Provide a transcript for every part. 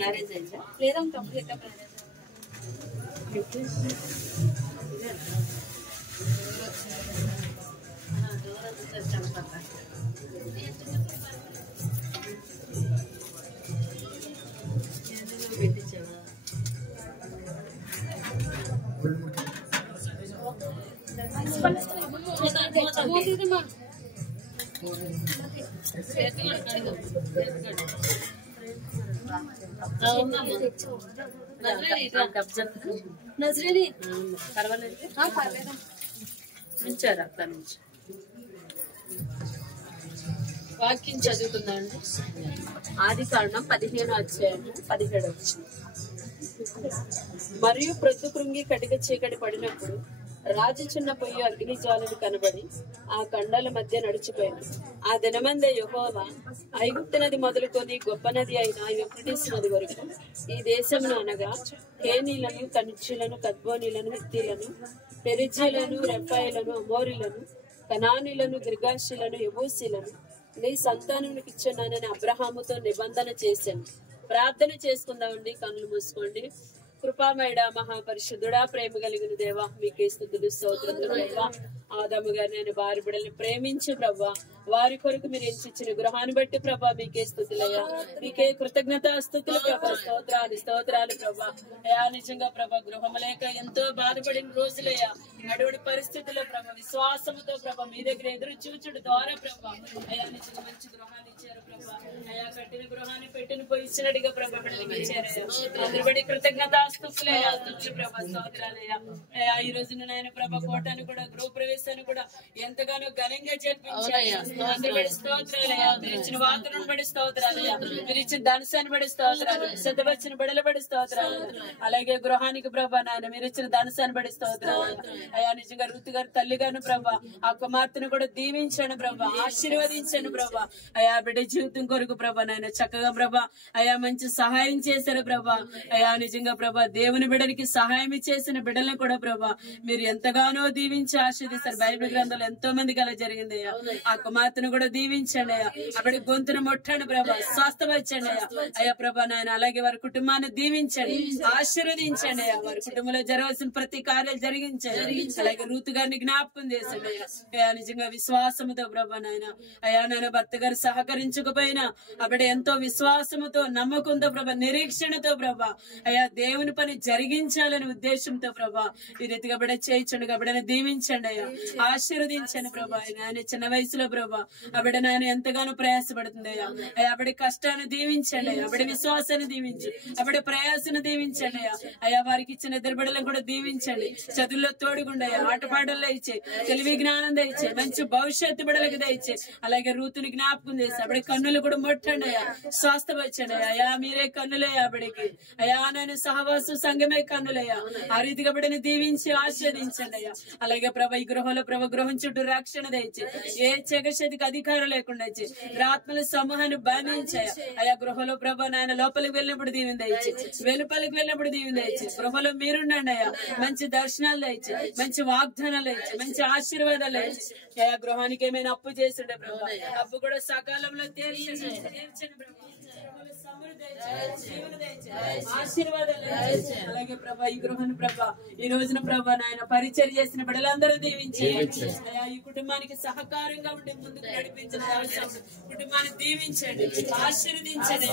Marriage అయిందా లేదా తమ్ముడు పెట్టించావా నజరేని పర్వాలేదు ఉంచారు అక్కడ నుంచి వాక్యం చదువుతుందండి. ఆది కాండం 15 అధ్యాయం 17 వచ్చింది. మరియు ప్రొద్దు కృంగి కటిక చీకటి పడినప్పుడు రాజు చిన్న పొయ్యి అగ్ని జ్వాలను కనబడి ఆ కండాల మధ్య నడిచిపోయాను. ఆ దినమందే యెహోవా ఐగుప్తు నది మొదలుకొని గొప్ప నది అయిన యూఫ్రటీస్ నది వరకు ఈ దేశమును అనగా హేనీలను, కనిష్యులను, కద్మోనీలను, హిత్తీలను, పెరిజీలను, రెఫాయిలను, అమోరీలను, కనానీలను, గిర్గాషీలను, యెబూసీలను నీ సంతానమునికి ఇచ్చున్నానని అబ్రహాముతో నిబంధన చేశాను. ప్రార్థన చేసుకుందామండి. కన్నులు మూసుకోండి. కృపామయుడా, మహాపరిశుద్ధుడా, ప్రేమ కలిగిన దేవా, మీకే స్తుతులు స్తోత్రములు దేవా. ఆదాము గారు నేను వారి బిడ్డల్ని ప్రేమించు ప్రభా, వారి కొరకు మీరు ఎంచిచ్చిన గృహాన్ని బట్టి ప్రభా మీకే స్తుతులయ్యా, మీకే కృతజ్ఞత స్తుతులు ప్రభా. స్తోత్రాలు ప్రభా. అయా నిజంగా ప్రభా గృహం లేక ఎంతో బాధపడిన రోజులయ్యా, అటువంటి పరిస్థితుల్లో ప్రభా విశ్వాసముతో ప్రభా మీ దగ్గర ఎదురు చూచుడు ద్వారా ప్రభా అయా నిజంగా మంచి గృహాన్ని ఇచ్చారు ప్రభా. అయా కట్టిన గృహాన్ని పెట్టిన పోయి ఇచ్చినట్టుగా ప్రభా బిడ్డలకి ఇచ్చారయ్యా. అందరి బట్టి కృతజ్ఞత స్తుతులయ్యా, స్తుతులు ప్రభా. స్తోత్రాలయ్యా. అయా ఈ రోజున నాయన ప్రభా కోటాన్ని కూడా గృహ ప్రవేశాన్ని కూడా ఎంతగానో ఘనంగా జరిపించారయ్యా. అందరి బడి స్తోత్రాలయ్యా. మీరు ఇచ్చిన వాతావరణం బడి స్తోత్రాలయ్యా. మీరు ఇచ్చిన ధనసాన్ని బడి స్తోత్రాలు, సిద్ధపరిచిన బిడల బడి స్తోత్రాలు, అలాగే గృహానికి ప్రభా నాయన మీరు ఇచ్చిన ధనసాన్ని బడి స్తోత్రాలు. అయా నిజంగా ఋతు గారు తల్లి గారిని ప్రభా ఆ కుమార్తెను కూడా దీవించండి ప్రభా, ఆశీర్వదించండి ప్రభా. అయా బిడ్డ జీవితం కొరకు ప్రభా నాయన చక్కగా ప్రభా అయా మంచి సహాయం చేశారు ప్రభా. అయా నిజంగా ప్రభా దేవుని బిడ్డనికి సహాయం చేసిన బిడ్డలను కూడా ప్రభా మీరు ఎంతగానో దీవించి ఆశీర్వదిస్తారు. బైబిల్ గ్రంథంలో ఎంతో మందికి అలా జరిగింది అయ్యా. ఆ కుమార్తెను కూడా దీవించండి అయ్యా. అప్పటి గొంతును ముట్టండి ప్రభా, స్వస్థపరచండి అయ్యా. అయ్యా ప్రభా నాయన అలాగే వారి కుటుంబాన్ని దీవించండి, ఆశీర్వదించండి అయ్యా. వారి కుటుంబంలో జరగాల్సిన ప్రతి కార్యాలు జరిగించండి. అలాగే ఋతు గారిని జ్ఞాపకం చేసండి అయ్యా. అయ్యా నిజంగా విశ్వాసముతో ప్రభా నాయన అయా నాయన భర్త గారు సహకరించకపోయినా అప్పుడు ఎంతో విశ్వాసముతో నమ్మకంతో ప్రభా నిరీక్షణతో ప్రభా అయా దేవుని పని జరిగించాలని ఉద్దేశంతో ప్రభా ఈ రీతిగా బిడ్డ చేయించండి, బిడ్డని దీవించండి అయ్యా, ఆశీర్వదించండి ప్రభా. ఆయన చిన్న వయసులో ప్రభా ఆ బిడ్డ నాయన ఎంతగానో ప్రయాసపడుతుంది అయ్యా. అయ్యా అప్పటి కష్టాన్ని దీవించండి అయ్యా, అప్పటి విశ్వాసాన్ని దీవించు, అప్పటి ప్రయాసాన్ని దీవించండి అయ్యా. అయ్యా వారికి ఇచ్చిన ఇద్దరు బిడ్డలను కూడా దీవించండి, చదువుల్లో తోడుగుండయ్యా, ఆటపాటల్లో ఇచ్చే, తెలివి జ్ఞానం దయచే, మంచి భవిష్యత్తు బిడ్డలకు దయచే. అలాగే రూతుని జ్ఞాపకం చేసి అప్పటి కన్నులు కూడా ముట్టండి అయ్యా, స్వస్థపరచండి అయ్యా. మీరే కన్నులయ్యా అప్పటికి అయ్యా, నేను సహవాసు సంఘమే కన్నులయ్యా. ఆ రీతిగా బిడ్డని దీవించి ఆశీర్వదించండి అయ్యా. అలాగే ప్రభ ఈ గృహంలో ప్రభ గృహం చుట్టూ రక్షణ దయచి, ఏ చెగశతికి అధికారం లేకుండా ఆత్మల సమూహాన్ని బంధించాయా. అయా గృహంలో ప్రభ నాయన లోపలికి వెళ్ళినప్పుడు దీవెన దయచి, వెలుపలికి వెళ్ళినప్పుడు దీవెన దయచి, గృహంలో మీరుండండి అయ్యా. మంచి దర్శనాలు దయచి, మంచి వాగ్దానాలు దయచి, మంచి ఆశీర్వాదాలు దయచి. అయా గృహానికి ఏమైనా అప్పు చేసిండే ప్రభు, అప్పు కూడా సకాలంలో తీర్చండి ప్రభు. ఆశీర్వాదాలు అలాగే ప్రభా ఈ గృహాన్ని ప్రభా ఈ రోజున ప్రభా నాయన పరిచయం చేసిన బిడ్డలందరూ దీవించి అయా ఈ కుటుంబానికి సహకారంగా ఉండి ముందుకు నడిపించిన కుటుంబాన్ని దీవించండి, ఆశీర్వదించండి.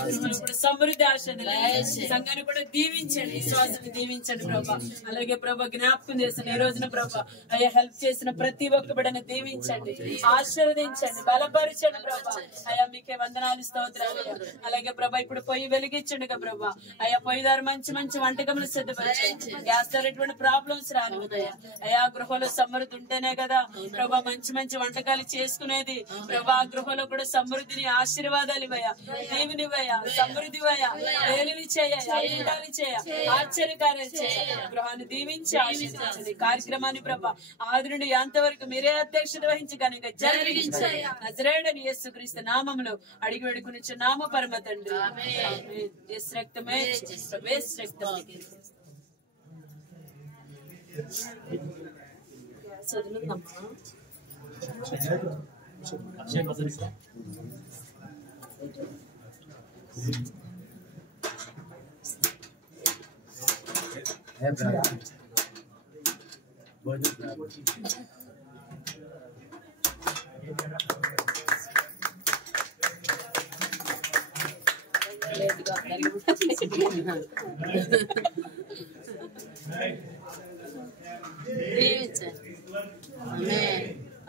సమృద్ధి ఆశీర్వదించండి, సంఘాన్ని కూడా దీవించండి, విశ్వాసాన్ని దీవించండి ప్రభా. అలాగే ప్రభా జ్ఞాపకం చేసిన ఈ రోజున ప్రభా అయ్యా హెల్ప్ చేసిన ప్రతి ఒక్క బిడ్డని దీవించండి, ఆశీర్వదించండి, బలపరచండి ప్రభా. అయ్యా మీకే వందనాలు స్తోత్రాలు. అలాగే ప్రభా ఇప్పుడు పొయ్యి వెలిగించండి ప్రభా. అయ్యా పొయ్యి ద్వారా మంచి మంచి వంటకములు సిద్ధపరచండి, గ్యాస్ ద్వారా ఎటువంటి ప్రాబ్లమ్స్ రానివ్వదయ్యా. అయా గృహంలో సమృద్ధి ఉంటేనే కదా ప్రభా మంచి మంచి వంటకాలు చేసుకునేది. ప్రభా గృహంలో కూడా సమృద్ధిని, ఆశీర్వాదాలు ఇవ్వయా, దేవుని ఇవ్వయా, సమృద్ధి ఇవ్వయా, వేలుని చేయ, అద్భుతాలు చేయ, ఆశ్చర్యకార్యాలు చేయ. గృహాన్ని దీవించి ఆశీర్వదించండి. కార్యక్రమాన్ని ప్రభా ఆది నుండి అంతవరకు మీరే అధ్యక్షత వహించి కనుక జరిగించాయి. నజరేయుడైన యేసుక్రీస్తు నామములో అడిగి వేడుకుని నామ పరమ తండ్రి. యేసు రక్తమే, యేసు రక్తమే. చదువుందమ్మా.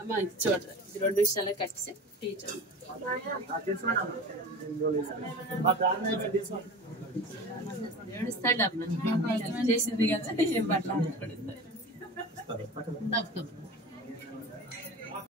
అమ్మా చూడరా, ఇది 2 నిమిషాలే కట్టేసి టీచర్ ఏడుస్తాడు అమ్మ చేసింది కదా. ఏం పట్ల